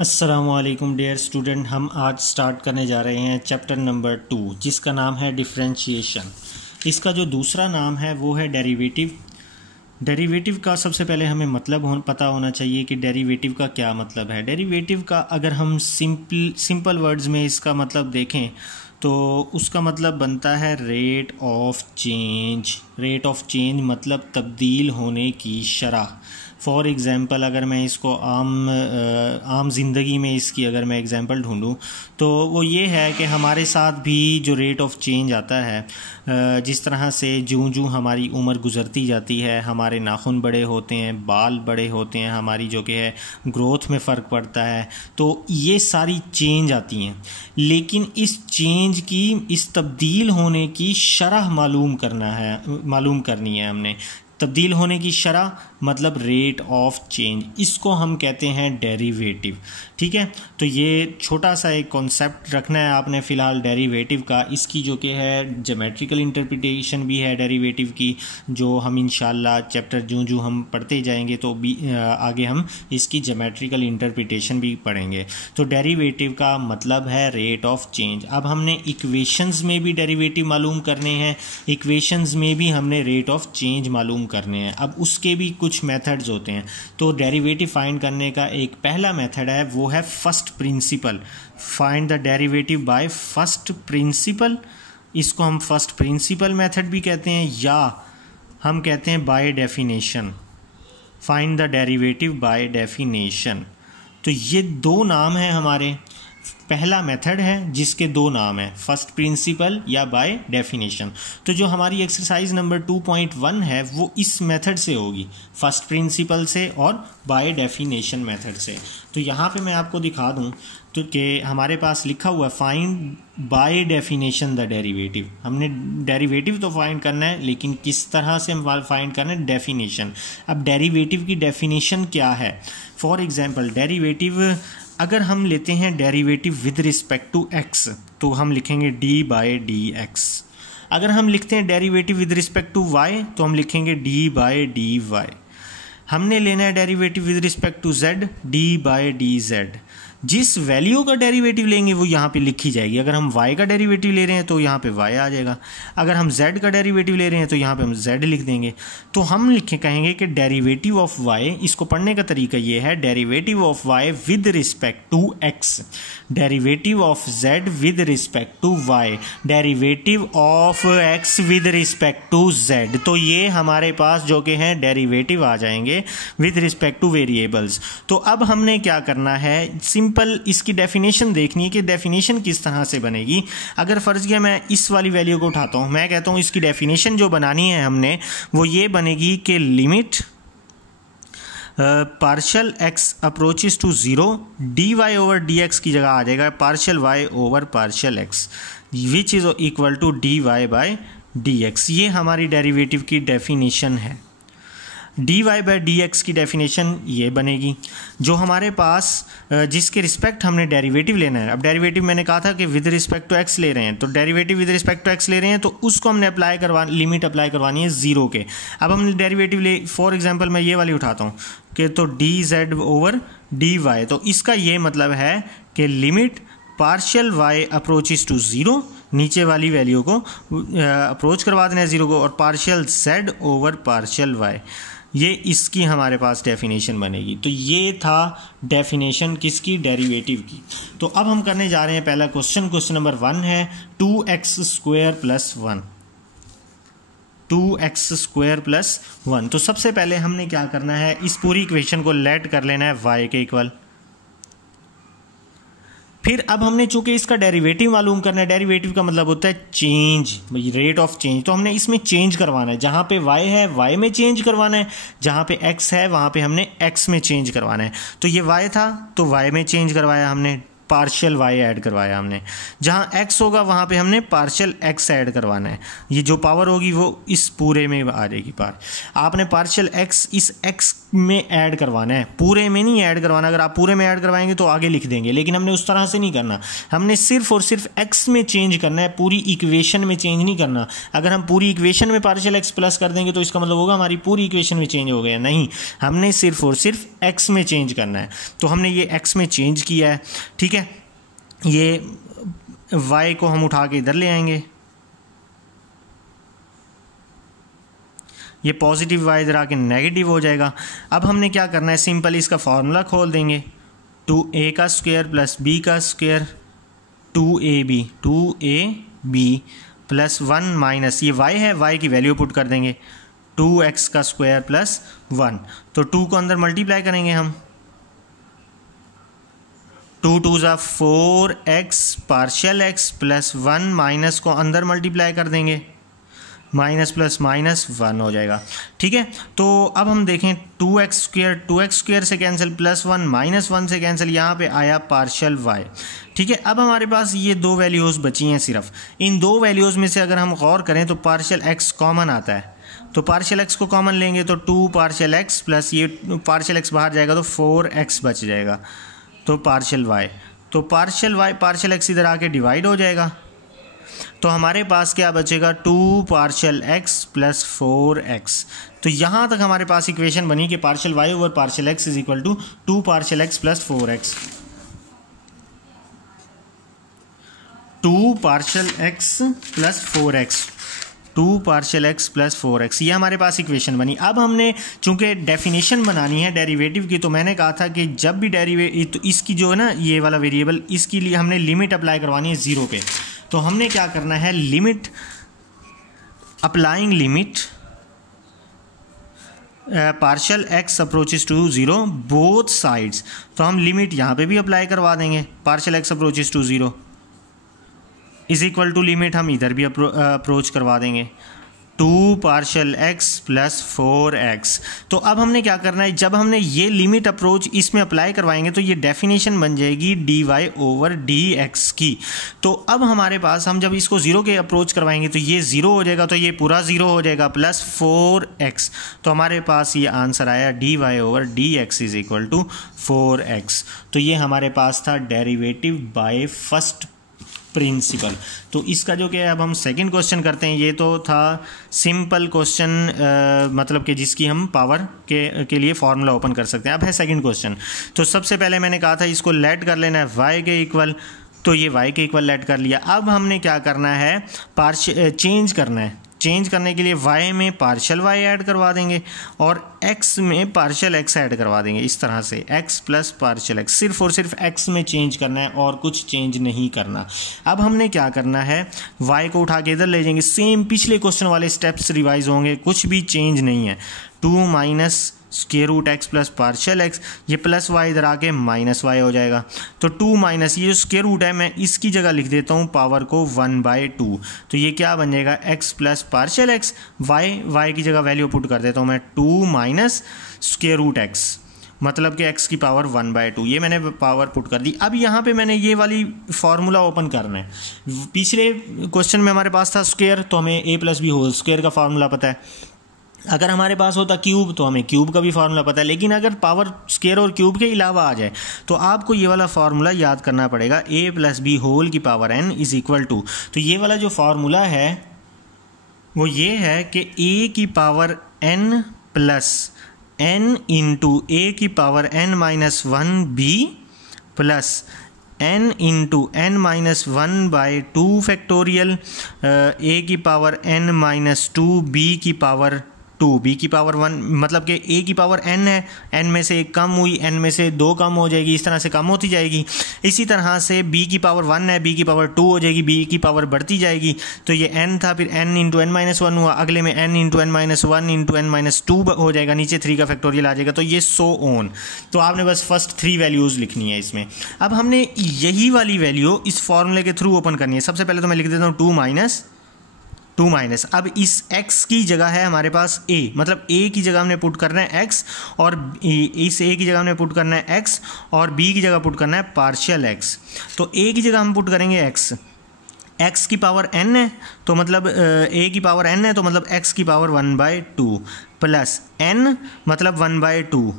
अस्सलामुअलैकुम dear student, हम आज स्टार्ट करने जा रहे हैं चैप्टर नंबर 2 जिसका नाम है डिफरेंशिएशन। इसका जो दूसरा नाम है वो है डेरिवेटिव। डेरिवेटिव का सबसे पहले हमें पता होना चाहिए कि डेरिवेटिव का क्या मतलब है। डेरिवेटिव का अगर हम सिंपल वर्ड्स में इसका मतलब देखें तो उसका मतलब बनता है rate of change. Rate of change मतलब तब्दील होने की शरह। फॉर एग्ज़ाम्पल अगर मैं इसको आम ज़िंदगी में इसकी अगर मैं एग्ज़ाम्पल ढूंढूं तो वो ये है कि हमारे साथ भी जो रेट ऑफ चेंज आता है, जिस तरह से जूं हमारी उम्र गुज़रती जाती है, हमारे नाखून बड़े होते हैं, बाल बड़े होते हैं, हमारी जो कि है ग्रोथ में फ़र्क पड़ता है, तो ये सारी चेंज आती हैं। लेकिन इस चेंज की, इस तब्दील होने की शरह मालूम करनी है हमने। तब्दील होने की शरह मतलब रेट ऑफ चेंज, इसको हम कहते हैं डेरिवेटिव। ठीक है, तो ये छोटा सा एक कॉन्सेप्ट रखना है आपने फ़िलहाल डेरिवेटिव का। इसकी जो कि है ज्योमेट्रिकल इंटरप्रिटेशन भी है डेरिवेटिव की, जो हम इंशाल्लाह चैप्टर जो हम पढ़ते जाएंगे तो आगे हम इसकी ज्योमेट्रिकल इंटरप्रिटेशन भी पढ़ेंगे। तो डेरिवेटिव का मतलब है रेट ऑफ चेंज। अब हमने इक्वेशंस में भी डेरिवेटिव मालूम करने हैं, इक्वेशंस में भी हमने रेट ऑफ चेंज मालूम करने हैं। अब उसके भी कुछ मेथड्स होते हैं। तो डेरिवेटिव फाइंड करने का एक पहला मेथड है, वो है first principle. Find the derivative by first principle. इसको हम फर्स्ट प्रिंसिपल मेथड भी कहते हैं या हम कहते हैं by definition. Find the derivative by definition. तो ये दो नाम हैं हमारे। पहला मेथड है जिसके दो नाम हैं, फर्स्ट प्रिंसिपल या बाय डेफिनेशन। तो जो हमारी एक्सरसाइज नंबर 2.1 है वो इस मेथड से होगी, फर्स्ट प्रिंसिपल से और बाय डेफिनेशन मेथड से। तो यहाँ पे मैं आपको दिखा दूँ तो कि हमारे पास लिखा हुआ है find by definition the derivative. हमने डेरिवेटिव तो फाइंड करना है, लेकिन किस तरह से हम फाइंड करना है, डेफिनेशन। अब डेरिवेटिव की डेफिनेशन क्या है? फॉर एग्जांपल डेरिवेटिव अगर हम लेते हैं derivative with respect to x तो हम लिखेंगे डी बाय डी एक्स। अगर हम लिखते हैं derivative with respect to y तो हम लिखेंगे डी बाय डी वाई। हमने लेना है derivative with respect to z, d by d z. जिस वैल्यू का डेरिवेटिव लेंगे वो यहाँ पे लिखी जाएगी। अगर हम y का डेरिवेटिव ले रहे हैं तो यहाँ पे y आ जाएगा, अगर हम z का डेरिवेटिव ले रहे हैं तो यहाँ पे हम z लिख देंगे। तो हम कहेंगे कि डेरिवेटिव ऑफ y, इसको पढ़ने का तरीका ये है, derivative of y with respect to x, derivative of z with respect to y, derivative of x with respect to z। तो ये हमारे पास जो कि हैं डेरिवेटिव आ जाएंगे विद रिस्पेक्ट टू वेरिएबल्स। तो अब हमने क्या करना है, सिंपल इसकी डेफिनेशन देखनी है कि डेफिनेशन किस तरह से बनेगी। अगर फ़र्ज़ किया मैं इस वाली वैल्यू को उठाता हूँ, मैं कहता हूँ इसकी डेफिनेशन जो बनानी है हमने वो ये बनेगी कि limit partial x approaches to zero, d y over d x की जगह आ जाएगा partial y over partial x, which is equal to d y by d x. ये हमारी डेरिवेटिव की डेफिनेशन है। D y by d x की definition ये बनेगी जो हमारे पास जिसके रिस्पेक्ट हमने डेरिवेटिव लेना है। अब डेरिवेटिव मैंने कहा था कि विद रिस्पेक्ट टू एक्स ले रहे हैं, तो derivative with respect to x ले रहे हैं तो उसको हमने लिमिट अप्लाई करवानी है ज़ीरो के। अब हम डेरिवेटिव फॉर एग्जांपल मैं ये वाली उठाता हूँ कि तो d z over d y, तो इसका ये मतलब है कि limit partial y approaches to zero, नीचे वाली वैल्यू को अप्रोच करवा देना है ज़ीरो को, और partial z over partial y, ये इसकी हमारे पास डेफिनेशन बनेगी। तो ये था डेफिनेशन किसकी, डेरिवेटिव की। तो अब हम करने जा रहे हैं पहला क्वेश्चन। क्वेश्चन नंबर 1 है 2x square plus 1। 2x square plus 1। तो सबसे पहले हमने क्या करना है, इस पूरी इक्वेशन को लेट कर लेना है y के इक्वल। फिर अब हमने चूंकि इसका डेरिवेटिव मालूम करना है, डेरिवेटिव का मतलब होता है चेंज, रेट ऑफ चेंज। तो हमने इसमें चेंज करवाना है, जहाँ पे y है y में चेंज करवाना है, जहाँ पे x है वहाँ पे हमने x में चेंज करवाना है। तो ये y था तो y में चेंज करवाया हमने, पार्शियल y ऐड करवाया हमने, जहाँ x होगा वहाँ पे हमने पार्शियल x ऐड करवाना है। ये जो पावर होगी वो इस पूरे में आ जाएगी पार। आपने पार्शियल x इस x में ऐड करवाना है, पूरे में नहीं ऐड करवाना। अगर आप पूरे में ऐड करवाएंगे तो आगे लिख देंगे, लेकिन हमने उस तरह से नहीं करना। हमने सिर्फ और सिर्फ x में चेंज करना है, पूरी इक्वेशन में चेंज नहीं करना। अगर हम पूरी इक्वेशन में पार्शियल x प्लस कर देंगे तो इसका मतलब होगा हमारी पूरी इक्वेशन में चेंज हो गया। नहीं, हमने सिर्फ और सिर्फ x में चेंज करना है। तो हमने ये x में चेंज किया है, ठीक है। ये y को हम उठा के इधर ले आएंगे, ये पॉजिटिव y इधर आके नेगेटिव हो जाएगा। अब हमने क्या करना है, सिंपल इसका फॉर्मूला खोल देंगे, 2a का स्क्वायर प्लस b का स्क्वायर 2ab प्लस 1 माइनस ये y है, y की वैल्यू पुट कर देंगे 2x का स्क्वायर प्लस 1। तो 2 को अंदर मल्टीप्लाई करेंगे हम, 2 2 ज़ा 4x partial x plus 1 minus को अंदर मल्टीप्लाई कर देंगे, माइनस प्लस माइनस 1 हो जाएगा, ठीक है। तो अब हम देखें 2x स्क्वायर से कैंसिल, प्लस 1 माइनस 1 से कैंसिल, यहाँ पे आया पार्शियल y, ठीक है। अब हमारे पास ये दो वैल्यूज़ बची हैं सिर्फ। इन दो वैल्यूज़ में से अगर हम गौर करें तो पार्शियल x कॉमन आता है, तो पार्शियल x को कॉमन लेंगे तो 2 पार्शियल x प्लस ये पार्शियल x बाहर जाएगा तो 4x बच जाएगा, तो पार्शियल y, तो पार्शियल y पार्शियल x इधर आके डिवाइड हो जाएगा। तो हमारे पास क्या बचेगा, 2 पार्शियल x प्लस 4x। तो यहाँ तक हमारे पास इक्वेशन बनी कि partial y over partial x is equal to 2 partial x plus 4x। 2 partial x plus 4x, 2 partial x plus 4x, ये हमारे पास इक्वेशन बनी। अब हमने चूंकि डेफिनेशन बनानी है डेरिवेटिव की, तो मैंने कहा था कि जब भी डेरिवेटिव, तो इसकी जो है ना ये वाला वेरिएबल, इसके लिए हमने लिमिट अप्लाई करवानी है 0 पे। तो हमने क्या करना है, limit applying limit partial x approaches to 0 both sides. तो हम लिमिट यहाँ पे भी अप्लाई करवा देंगे, partial x approaches to 0 is equal to limit हम इधर भी अप्रोच करवा देंगे 2 पार्शियल x प्लस 4x। तो अब हमने क्या करना है, जब हमने ये लिमिट अप्रोच इसमें अप्लाई करवाएंगे तो ये डेफिनेशन बन जाएगी dy ओवर dx की। तो अब हमारे पास, हम जब इसको 0 के अप्रोच करवाएंगे तो ये 0 हो जाएगा, तो ये पूरा 0 हो जाएगा प्लस 4x। तो हमारे पास ये आंसर आया dy over dx is equal to 4x। तो ये हमारे पास था डेरिवेटिव बाय फर्स्ट प्रिंसिपल। तो इसका जो क्या है, अब हम सेकंड क्वेश्चन करते हैं। ये तो था सिंपल क्वेश्चन, मतलब कि जिसकी हम पावर के लिए फॉर्मूला ओपन कर सकते हैं। अब है सेकंड क्वेश्चन। तो सबसे पहले मैंने कहा था इसको लेट कर लेना है y के इक्वल, तो ये y के इक्वल लेट कर लिया। अब हमने क्या करना है, चेंज करना है। चेंज करने के लिए y में पार्शियल y ऐड करवा देंगे और x में पार्शियल x ऐड करवा देंगे, इस तरह से x प्लस पार्शियल x। सिर्फ और सिर्फ x में चेंज करना है और कुछ चेंज नहीं करना। अब हमने क्या करना है, y को उठा के इधर ले जाएंगे, सेम पिछले क्वेश्चन वाले स्टेप्स रिवाइज होंगे, कुछ भी चेंज नहीं है। 2 minus square root x plus partial x, ये प्लस y इधर आके माइनस y हो जाएगा। तो 2 माइनस ये जो स्क्वायर रूट है मैं इसकी जगह लिख देता हूँ पावर को 1/2। तो ये क्या बन जाएगा, x plus partial x, y की जगह वैल्यू पुट कर देता हूँ मैं 2 माइनस स्क्वायर रूट x, मतलब कि x की पावर 1/2, ये मैंने पावर पुट कर दी। अब यहाँ पे मैंने ये वाली फार्मूला ओपन करना है। पिछले क्वेश्चन में हमारे पास था स्क्वायर, तो हमें a plus b whole square का फार्मूला पता है। अगर हमारे पास होता क्यूब तो हमें क्यूब का भी फार्मूला पता है। लेकिन अगर पावर स्क्वायर और क्यूब के अलावा आ जाए तो आपको ये वाला फार्मूला याद करना पड़ेगा, a प्लस बी होल की power n is equal to. तो ये वाला जो फार्मूला है वो ये है कि a की power n plus n into a की power n minus 1b plus n into n minus 1/2 factorial a की पावर n माइनस 2 b की पावर 2, b की पावर 1, मतलब कि a की पावर n है, n में से 1 कम हुई, n में से 2 कम हो जाएगी, इस तरह से कम होती जाएगी। इसी तरह से b की पावर 1 है, b की पावर 2 हो जाएगी, b की पावर बढ़ती जाएगी। तो ये n था, फिर n इंटू n माइनस 1 हुआ, अगले में n into n minus 1 into n minus 2 हो जाएगा, नीचे 3 का फैक्टोरियल आ जाएगा। तो ये सो ऑन। तो आपने बस फर्स्ट 3 वैल्यूज़ लिखनी है इसमें। अब हमने यही वाली वैल्यू इस फॉर्मूले के थ्रू ओपन करनी है। सबसे पहले तो मैं लिख देता हूँ 2 2 माइनस, अब इस x की जगह है हमारे पास a, मतलब a की जगह हमने पुट करना है x और इस a की जगह हमने पुट करना है x और b की जगह पुट करना है पार्शियल x। तो a की जगह हम पुट करेंगे x की पावर n है तो मतलब a की पावर n है तो मतलब x की पावर 1/2 प्लस n मतलब 1/2,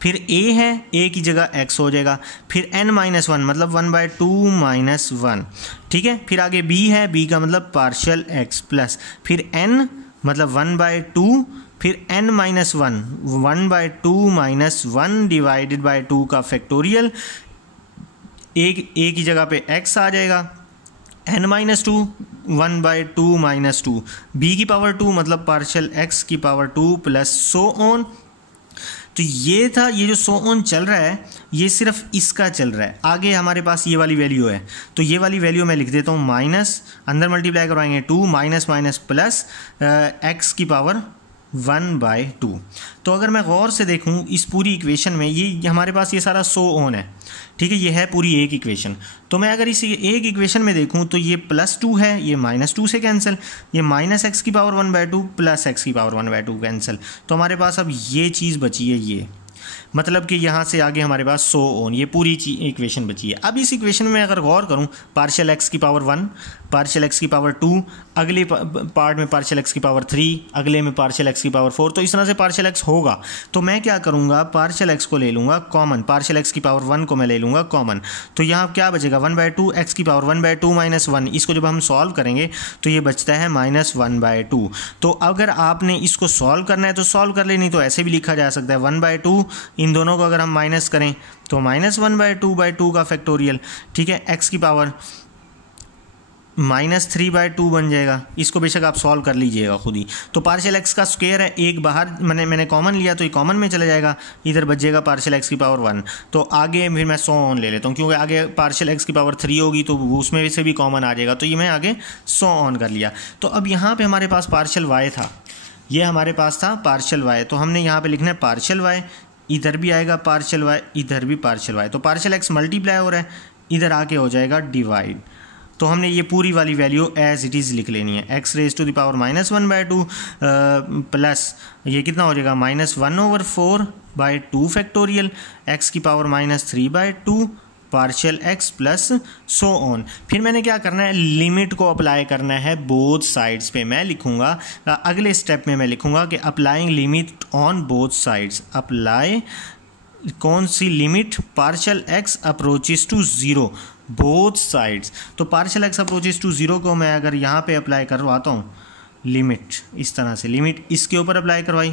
फिर a है, a की जगह x हो जाएगा, फिर n माइनस 1 मतलब 1/2 माइनस 1, ठीक है। फिर आगे b है, b का मतलब पार्शियल x प्लस फिर n मतलब 1/2, फिर n minus 1 1/2 minus 1 divided by 2 का फैक्टोरियल, a की जगह पे x आ जाएगा, n माइनस 2 1/2 माइनस 2, b की पावर 2 मतलब पार्शियल x की पावर 2 प्लस सो ऑन। तो ये था, ये जो सो ऑन चल रहा है ये सिर्फ इसका चल रहा है। आगे हमारे पास ये वाली वैल्यू है तो ये वाली वैल्यू मैं लिख देता हूँ माइनस, अंदर मल्टीप्लाई करवाएंगे 2 माइनस माइनस प्लस x की पावर 1/2। तो अगर मैं गौर से देखूं इस पूरी इक्वेशन में ये हमारे पास ये सारा सो ऑन है, ठीक है, ये है पूरी एक इक्वेशन। तो मैं अगर इसी एक इक्वेशन में देखूं तो ये +2 है, ये -2 से कैंसिल, ये माइनस एक्स की पावर 1/2 प्लस एक्स की पावर 1/2 कैंसिल। तो हमारे पास अब ये चीज़ बची है, ये मतलब कि यहाँ से आगे हमारे पास सो ऑन, ये पूरी इक्वेशन बची है। अब इस इक्वेशन में अगर गौर करूँ, पार्शियल एक्स की पावर 1, पार्शियल एक्स की पावर 2, अगले पार्ट में पार्शियल एक्स की पावर 3, अगले में पार्शियल एक्स की पावर 4, तो इस तरह से पार्शियल एक्स होगा। तो मैं क्या करूँगा, पार्शियल एक्स को ले लूँगा कॉमन, पार्शियल एक्स की पावर 1 को मैं ले लूँगा कॉमन। तो यहाँ क्या बचेगा 1/2 एक्स की पावर 1/2 माइनस 1, इसको जब हम सॉल्व करेंगे तो ये बचता है -1/2। तो अगर आपने इसको सॉल्व करना है तो सॉल्व कर ले, नहीं तो ऐसे भी लिखा जा सकता है 1/2, इन दोनों को अगर हम माइनस करें तो -1/2 का फैक्टोरियल, ठीक है, x की पावर -3/2 बन जाएगा। इसको बेशक आप सॉल्व कर लीजिएगा खुद ही। तो पार्शियल एक्स का स्क्वायर है, एक बाहर मैंने कॉमन लिया तो ये कॉमन में चला जाएगा, इधर बच जाएगा पार्शियल एक्स की पावर 1। तो आगे फिर मैं सो ऑन ले लेता हूँ क्योंकि आगे पार्शियल एक्स की पावर 3 होगी तो उसमें से भी कॉमन आ जाएगा, तो ये मैं आगे सो ऑन कर लिया। तो अब यहाँ पर हमारे पास पार्शियल y था, ये हमारे पास था पार्शियल y, तो हमने यहाँ पर लिखना है पार्शियल y, इधर भी आएगा पार्शियल y, इधर भी पार्शियल y, तो पार्शियल x मल्टीप्लाई हो रहा है, इधर आके हो जाएगा डिवाइड। तो हमने ये पूरी वाली वैल्यू एज इट इज़ लिख लेनी है, x⁻⁻² प्लस ये कितना हो जाएगा -1/4/2 फैक्टोरियल, x की power -3/2 partial x plus so on. फिर मैंने क्या करना है, लिमिट को अप्लाई करना है बोथ साइड्स पे। मैं लिखूंगा अगले स्टेप में, मैं लिखूंगा कि applying limit on both sides, apply कौन सी limit, partial x approaches to 0 both sides. तो पार्शियल x अप्रोचेस टू 0 को मैं अगर यहाँ पे अप्लाई करवाता हूँ लिमिट, इस तरह से लिमिट इसके ऊपर अप्लाई करवाई,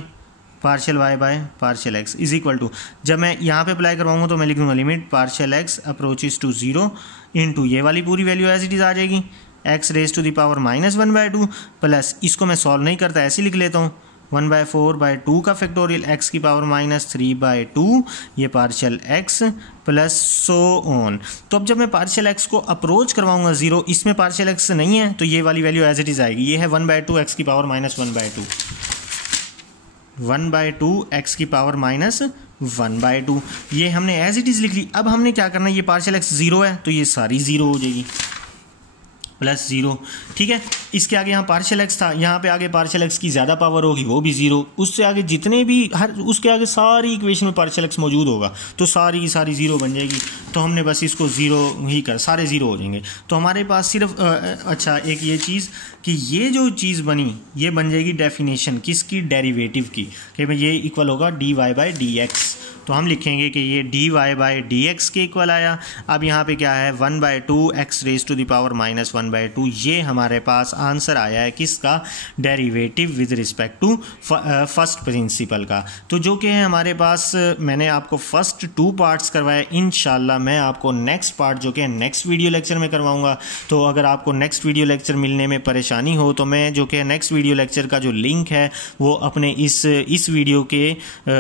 partial y by partial x is equal to, जब मैं यहाँ पे अप्लाई करवाऊँगा तो मैं लिख दूँगा limit partial x approaches to 0 into ये वाली पूरी वैल्यू एज इट इज़ आ जाएगी, x⁻⁻² प्लस इसको मैं सॉल्व नहीं करता, ऐसे लिख लेता हूँ 1/4/2 का फैक्टोरियल, x की पावर -3/2, ये partial x plus so on. तो अब जब मैं पार्शियल x को अप्रोच करवाऊंगा 0, इसमें पार्शियल x नहीं है तो ये वाली वैल्यू एज इट इज़ आएगी, ये है 1/2 x की पावर -1/2, 1/2 x की पावर -1/2, ये हमने एज इट इज़ लिख ली। अब हमने क्या करना है, ये पार्शियल x 0 है तो ये सारी 0 हो जाएगी, +0, ठीक है। इसके आगे यहाँ पार्शियल एक्स था, यहाँ पे आगे पार्शियल एक्स की ज़्यादा पावर होगी वो भी 0, उससे आगे जितने भी हर उसके आगे सारी इक्वेशन में पार्शियल एक्स मौजूद होगा तो सारी की सारी 0 बन जाएगी। तो हमने बस इसको 0 ही कर, सारे 0 हो जाएंगे। तो हमारे पास सिर्फ अच्छा एक ये चीज़ कि ये जो चीज़ बनी ये बन जाएगी डेफिनेशन किसकी, डेरिवेटिव की, कि भाई ये इक्वल होगा dy/dx। तो हम लिखेंगे कि ये dy/dx के इक्वल आया। अब यहाँ पे क्या है 1/2 x⁻⁻1/2, ये हमारे पास आंसर आया है किसका, derivative with respect to first principle का। तो जो कि है हमारे पास, मैंने आपको फर्स्ट 2 पार्ट्स करवाए, इंशाल्लाह मैं आपको नेक्स्ट पार्ट जो कि नेक्स्ट वीडियो लेक्चर में करवाऊँगा। तो अगर आपको नेक्स्ट वीडियो लेक्चर मिलने में परेशानी हो तो मैं जो कि नेक्स्ट वीडियो लेक्चर का जो लिंक है वो अपने इस वीडियो के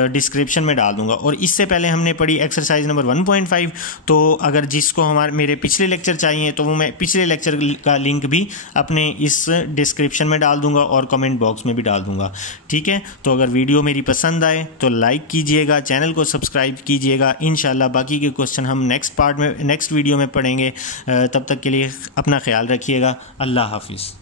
डिस्क्रिप्शन में डाल दूँगा। और इससे पहले हमने पढ़ी एक्सरसाइज नंबर 1.5, तो अगर जिसको मेरे पिछले लेक्चर चाहिए तो वो मैं पिछले लेक्चर का लिंक भी अपने इस डिस्क्रिप्शन में डाल दूंगा और कमेंट बॉक्स में भी डाल दूंगा, ठीक है। तो अगर वीडियो मेरी पसंद आए तो लाइक कीजिएगा, चैनल को सब्सक्राइब कीजिएगा। इंशाल्लाह बाकी के क्वेश्चन हम नेक्स्ट वीडियो में पढ़ेंगे। तब तक के लिए अपना ख्याल रखिएगा। अल्लाह हाफिज़।